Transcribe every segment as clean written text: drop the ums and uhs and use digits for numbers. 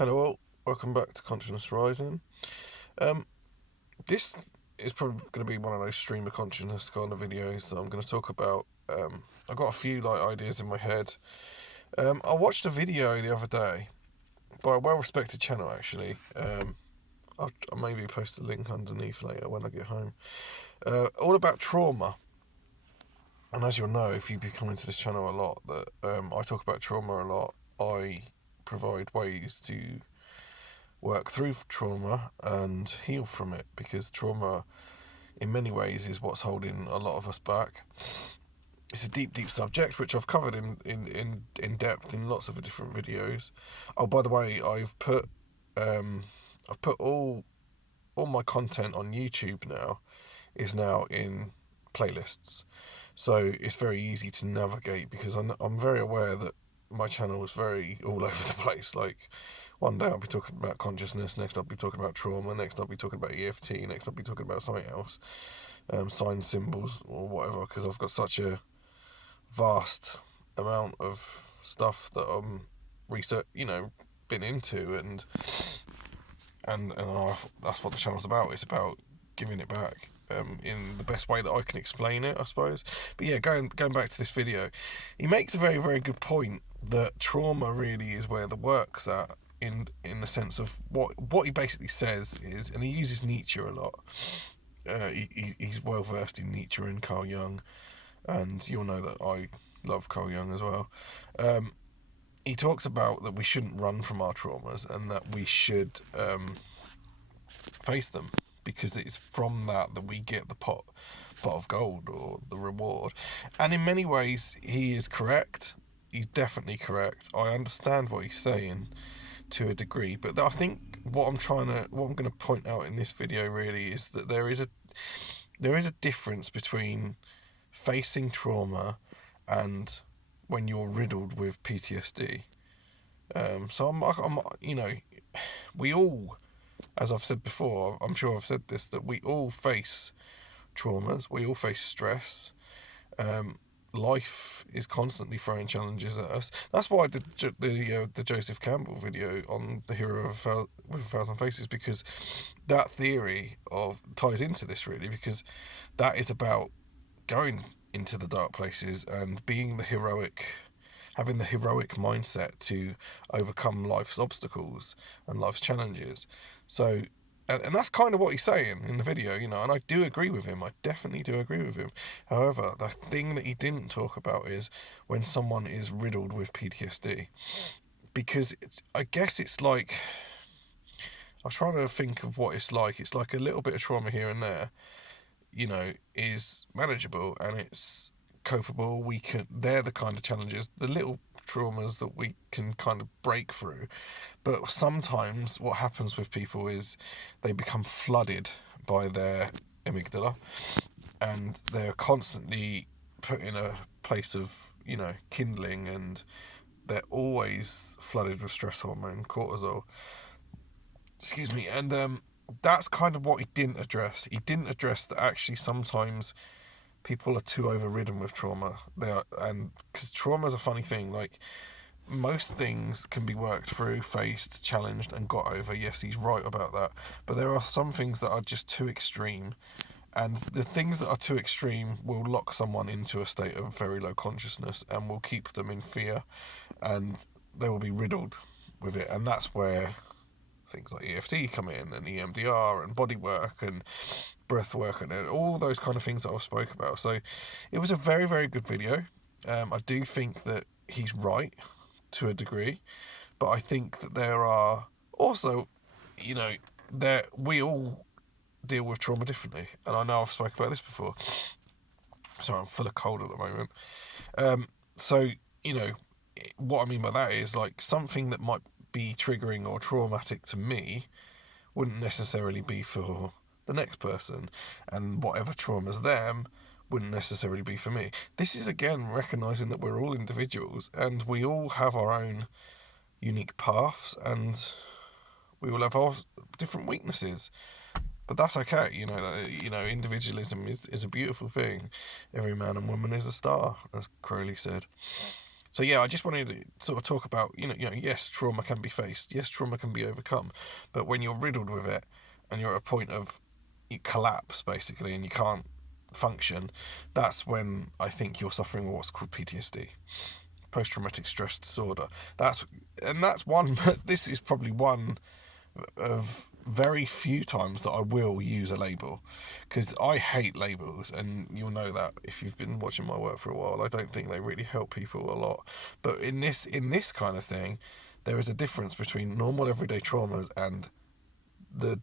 Hello all, welcome back to Consciousness Rising. Um, this is probably going to be one of those stream of consciousness kind of videos that I'm going to talk about. I've got a few ideas in my head. I watched a video the other day by a well-respected channel actually. I'll maybe post a link underneath later when I get home. All about trauma. And as you'll know, if you've been coming to this channel a lot, that I talk about trauma a lot. I provide ways to work through trauma and heal from it, because trauma in many ways is what's holding a lot of us back. It's a deep subject which I've covered in depth in lots of different videos. Oh, by the way, I've put all my content on YouTube now is now in playlists, so it's very easy to navigate, because I'm very aware that my channel is very all over the place. Like, one day I'll be talking about consciousness, next I'll be talking about trauma, next I'll be talking about EFT, next I'll be talking about something else, sign symbols or whatever, because I've got such a vast amount of stuff that I'm research, been into, and that's what the channel's about. It's about giving it back. In the best way that I can explain it, I suppose. But yeah, going back to this video, he makes a very, very good point that trauma really is where the work's at. In the sense of what he basically says is, and he uses Nietzsche a lot. He's well versed in Nietzsche and Carl Jung, and you'll know that I love Carl Jung as well. He talks about that we shouldn't run from our traumas, and that we should face them, because it's from that we get the pot of gold, or the reward. And in many ways he is correct. He's definitely correct. I understand what he's saying to a degree, but I think what I'm going to point out in this video really is that there is a difference between facing trauma and when you're riddled with PTSD. So we all, as I've said before, I'm sure I've said this, that we all face traumas, we all face stress. Life is constantly throwing challenges at us. That's why I did the Joseph Campbell video on the hero with a thousand faces, because that theory ties into this really, because that is about going into the dark places and being having the heroic mindset to overcome life's obstacles and life's challenges. So, and that's kind of what he's saying in the video, and I do agree with him. I definitely do agree with him. However, the thing that he didn't talk about is when someone is riddled with PTSD. Because I guess it's like, I was trying to think of what it's like. It's like a little bit of trauma here and there, is manageable and it's copable. They're the kind of challenges, the little traumas that we can kind of break through. But sometimes what happens with people is they become flooded by their amygdala, and they're constantly put in a place of, kindling, and they're always flooded with stress hormone, cortisol. Excuse me. And that's kind of what he didn't address. He didn't address that actually sometimes people are too overridden with trauma. And because trauma is a funny thing. Like, most things can be worked through, faced, challenged, and got over. Yes, he's right about that. But there are some things that are just too extreme. And the things that are too extreme will lock someone into a state of very low consciousness and will keep them in fear. And they will be riddled with it. And that's where things like EFT come in, and EMDR, and body work, and breath work, and all those kind of things that I've spoke about. So it was a very, very good video. I do think that he's right to a degree, but I think that there are also, that we all deal with trauma differently. And I know I've spoken about this before. Sorry, I'm full of cold at the moment. So, what I mean by that is, like, something that might be triggering or traumatic to me wouldn't necessarily be for the next person, and whatever trauma's them wouldn't necessarily be for me. This is again recognizing that we're all individuals and we all have our own unique paths, and we will have our different weaknesses. But that's okay, individualism is a beautiful thing. Every man and woman is a star, as Crowley said. So yeah, I just wanted to sort of talk about, yes, trauma can be faced, yes, trauma can be overcome, but when you're riddled with it and you're at a point of you collapse basically and you can't function, that's when I think you're suffering what's called PTSD, post-traumatic stress disorder. That's one. This is probably one of very few times that I will use a label, because I hate labels, and you'll know that if you've been watching my work for a while. I don't think they really help people a lot. But in this kind of thing, there is a difference between normal everyday traumas and the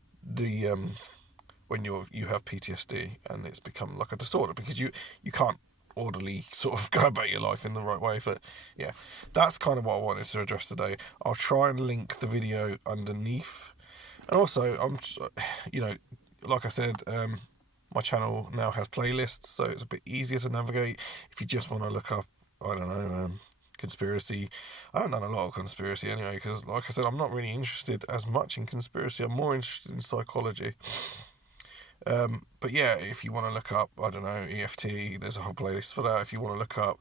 when you have PTSD and it's become like a disorder, because you can't orderly sort of go about your life in the right way. But yeah, that's kind of what I wanted to address today. I'll try and link the video underneath, and also you know, like I said, my channel now has playlists, so it's a bit easier to navigate if you just want to look up, I don't know, conspiracy. I haven't done a lot of conspiracy anyway, because like I said, I'm not really interested as much in conspiracy. I'm more interested in psychology. But yeah, if you want to look up, I don't know, EFT, there's a whole playlist for that. If you want to look up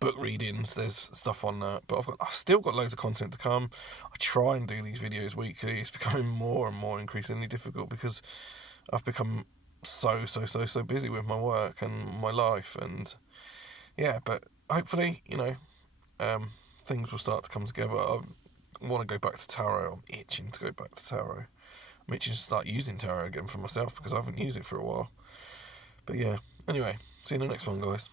book readings, there's stuff on that. But I've still got loads of content to come. I try and do these videos weekly. It's becoming more and more increasingly difficult because I've become so busy with my work and my life. And yeah, but hopefully, things will start to come together. I want to go back to tarot. I'm itching to go back to tarot. I'm itching to start using tarot again for myself because I haven't used it for a while. But yeah, anyway, see you in the next one, guys.